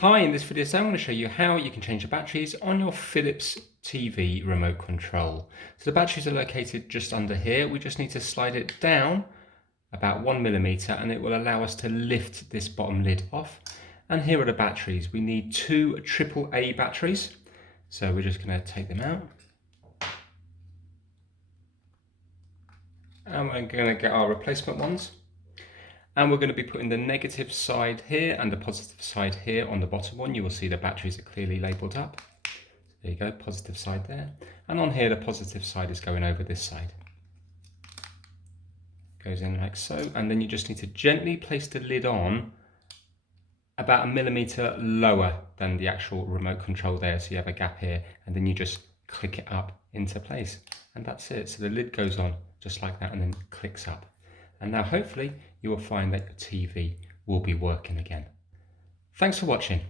Hi, in this video I'm going to show you how you can change the batteries on your Philips TV remote control. So the batteries are located just under here. We just need to slide it down about 1 mm and it will allow us to lift this bottom lid off. And here are the batteries. We need two AAA batteries. So we're just going to take them out. And we're going to get our replacement ones. And we're going to be putting the negative side here and the positive side here on the bottom one. You will see the batteries are clearly labelled up. There you go, positive side there. And on here, the positive side is going over this side. Goes in like so. And then you just need to gently place the lid on about 1 mm lower than the actual remote control there. So you have a gap here, and then you just click it up into place. And that's it. So the lid goes on just like that and then clicks up. And now hopefully you will find that your TV will be working again. Thanks for watching.